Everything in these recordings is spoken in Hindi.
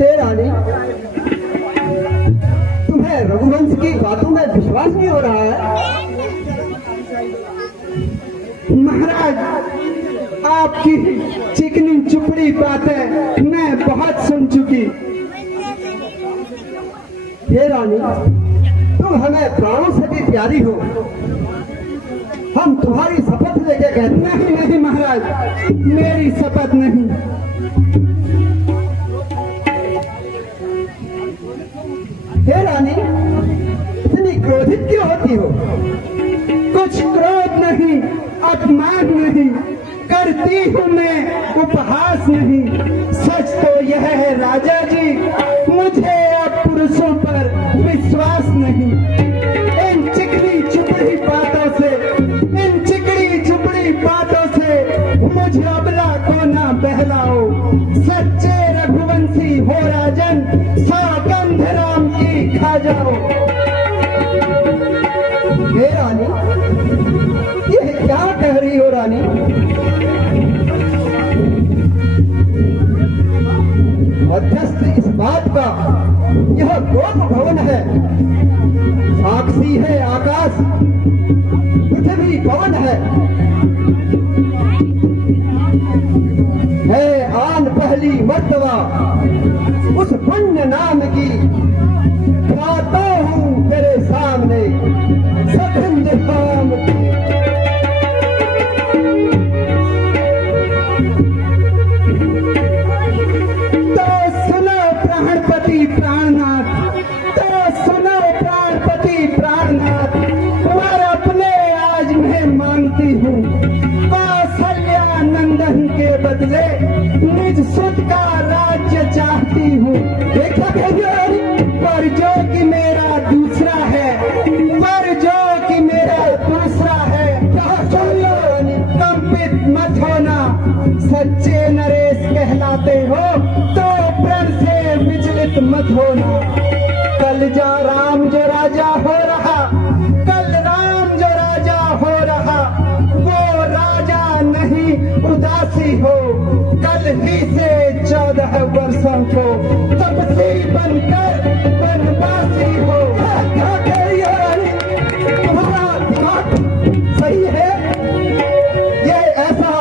हे रानी, तुम्हें रघुवंश की बातों में विश्वास नहीं हो रहा है? महाराज, आपकी चिकनी चुपड़ी बातें मैं बहुत सुन चुकी। हे रानी, तुम हमें प्राणों से भी प्यारी हो। हम तुम्हारी शपथ लेके कहते हैं। नहीं नहीं महाराज, मेरी शपथ नहीं। हे रानी, इतनी क्रोधित क्यों होती हो? कुछ क्रोध नहीं, अपमान नहीं, करती हूँ मैं उपहास नहीं। सच तो यह है राजा जी, मुझे अब पुरुषों पर विश्वास नहीं। इन चिकनी चुपड़ी बातों से, इन चिकनी चुपड़ी बातों से मुझे अबला को ना बहलाओ। सच्चे रघुवंशी हो राजन, सौगंध राम की खा जाओ। हे रानी, ये क्या कह रही हो रानी? मध्यस्थ इस बात का यह गोप भवन है, साक्षी है आकाश, पृथ्वी पवन है आन पहली मर्तबा उस पुण्य नाम की गाता हूँ तेरे सामने सखंड धाम की। तो सुनो प्राणपति प्राणनाथ, तो सुनो प्राणपति प्राणनाथ, और अपने आज मैं मांगती हूँ कौशल्या नंदन के बदले निज सुत का राज्य चाहती हूँ। देखा पर जो कि मेरा दूसरा है, पर जो कि मेरा दूसरा है, कंपित मत होना। सच्चे नरेश कहलाते हो तो प्रण से विचलित मत होना। कल जो राम जो राजा हो रहा, कल राम जो राजा हो रहा, वो राजा नहीं उदासी हो। कल ही से 14 वर्षों को तपसी बनकर वनवासी हो। क्या कह रही हो रानी? तुम्हारा दिमाग सही है? ये ऐसा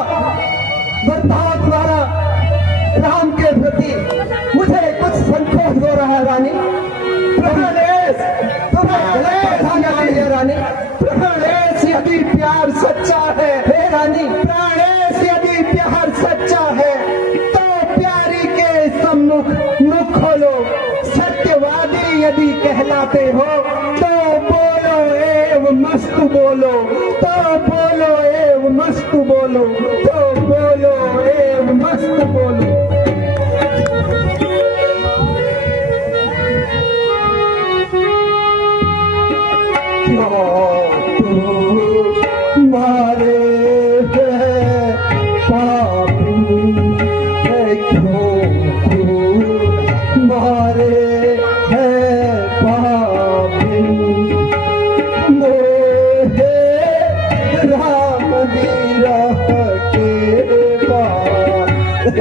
बर्ताव तुम्हारा राम के प्रति मुझे कुछ संकोच हो रहा है रानी। प्राणेश, रानी, प्राणेश यदि प्यार सच्चा है, हे रानी, प्राणेश यदि प्यार सच्चा है तो प्यारी के सम्मुख मुख खोलो। सत्यवादी यदि कहलाते हो तो बोलो एव मस्त बोलो, तो बोलो एव मस्त बोलो, तो बोलो एव मस्त बोलो। मारे है पापी है क्यों मारे है पापी मोहे राम विरह के बाद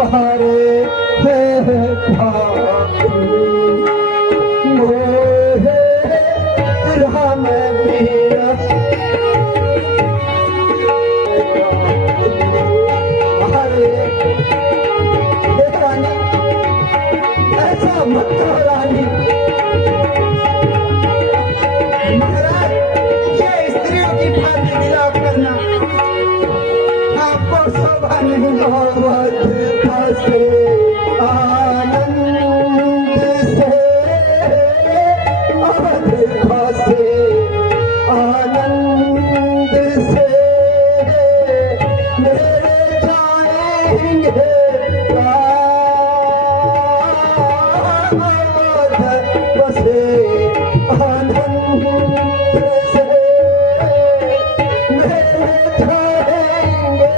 मारे है पापी मोहे राम विरह रानी, ऐसा मत करो रानी। महाराज, ये स्त्रियों की भांति विलाप करना आपको शोभा नहीं। फंसे आनंद से फंसे आनंद से मेरे जाएंगे बसे आनंद से मेरे जाएंगे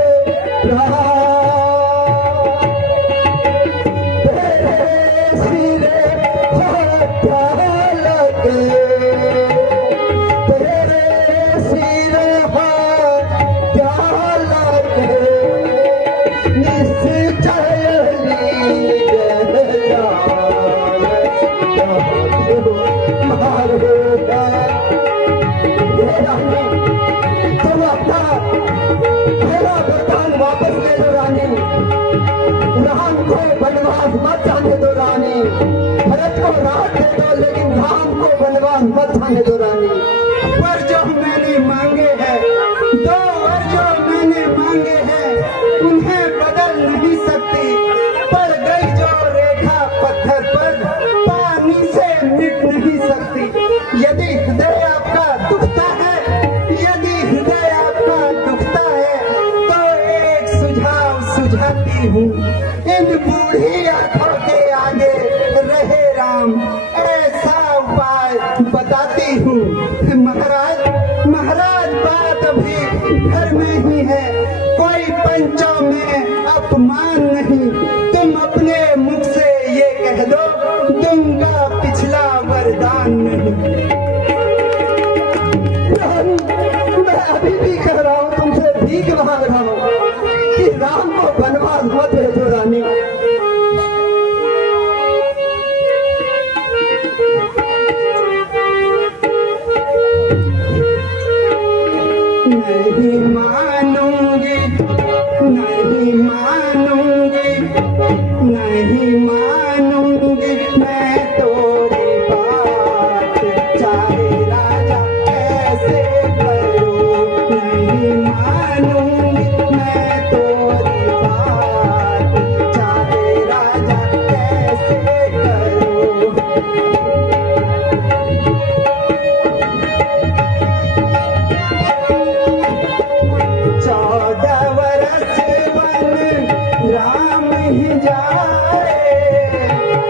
समझाती हूँ, इन बूढ़ी आंखों के आगे रहे राम, ऐसा उपाय बताती हूँ। महाराज महाराज बात अभी घर में ही है, कोई पंचों में अपमान नहीं। तुम अपने मुख से ये कह दो, दूंगा पिछला वरदान नहीं। मैं अभी भी कह रहा हूँ, तुमसे भीख मांग रहा हूँ कि राम को वनवास मत भेजो रानी। नहीं मानूंगी, नहीं मानूंगी, नहीं मानूंगी मैं तोरी बात, चाहे राजा कैसे करो। नहीं मानूंगी मैं तोरी बात, चाहे राजा कैसे करो। 14 वर्ष वन राम ही जाए,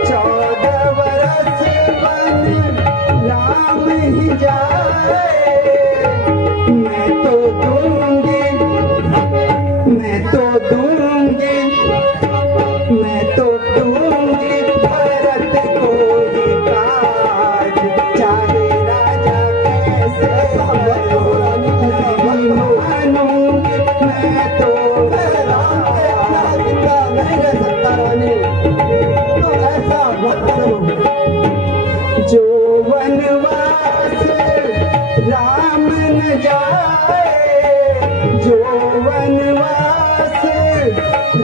14 वर्ष वन राम ही जाए। मैं तो दूंगी, मैं तो दूंगी, मैं तो दूंगी भरत को ही काज, चाहे राजा कैसे करो। नहीं मानूंगी मैं तो राम के बिना जिंदा नहीं रह सकता रानी, तो ऐसा मत करो। जो वनवास राम न जाए, जो वनवास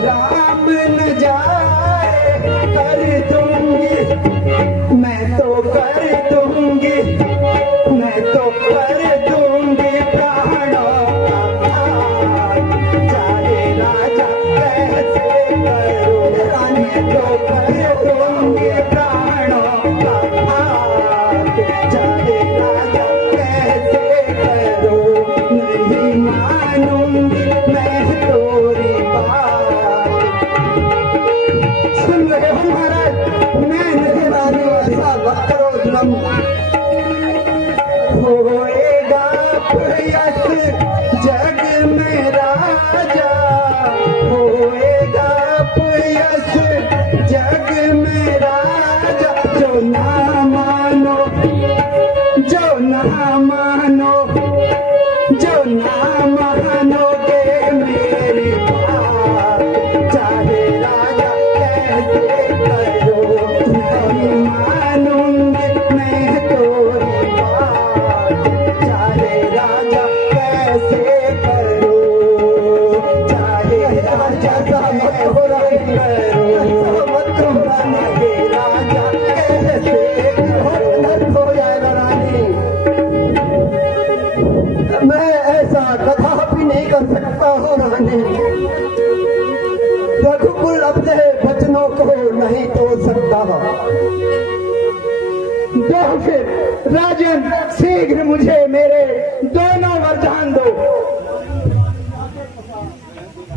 राम न जाए, कर दूंगी मैं तो कर दूंगी, मैं तो कर दूंगी प्राणों का घात, चाहे राजा कैसे करो। मैं तो कर दूंगी प्राणों का घात, चाहे राजा कैसे करो। नहीं मानूंगी मैं तोरी बात। सुन रहे हो महाराज, मैं नहीं रानी ऐसा मत करो जुलम। होएगा प्रयस जग में राजा, होएगा प्रयस जग में राजा। जो ना मानो, जो ना मानो, जो ना मानोगे मेरी बात, चाहे राजा कैसे करो। नहीं मानूंगी मैं तोरी बात, चाहे राजा कैसे करो, चाहे राजा कैसे करो, चाहे राजा कैसे करो। नष्ट हो जाएगा रानी, मैं ऐसा कदापि नहीं कर सकता हूँ रानी। रघुकुल अपने वचनों को नहीं तोड़ सकता। तो फिर राजन शीघ्र मुझे मेरे दोनों वरदान दो।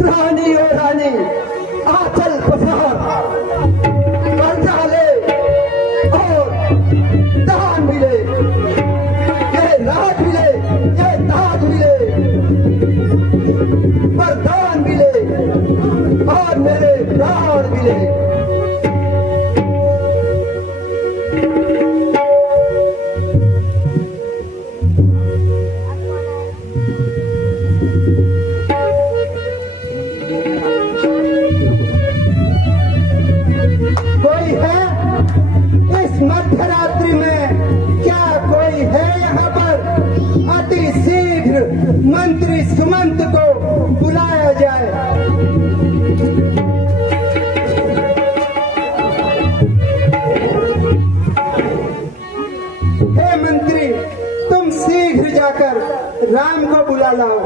रानी ओ रानी, आंचल पसार, कर्जा ले और दान मिले, ये राज मिले, ये ताज मिले, वरदान मिले और मेरे प्राण मिले। कोई है इस मध्यरात्रि में? क्या कोई है यहाँ पर? अति शीघ्र मंत्री सुमंत को बुलाया जाए। हे मंत्री, तुम शीघ्र जाकर राम को बुला लाओ।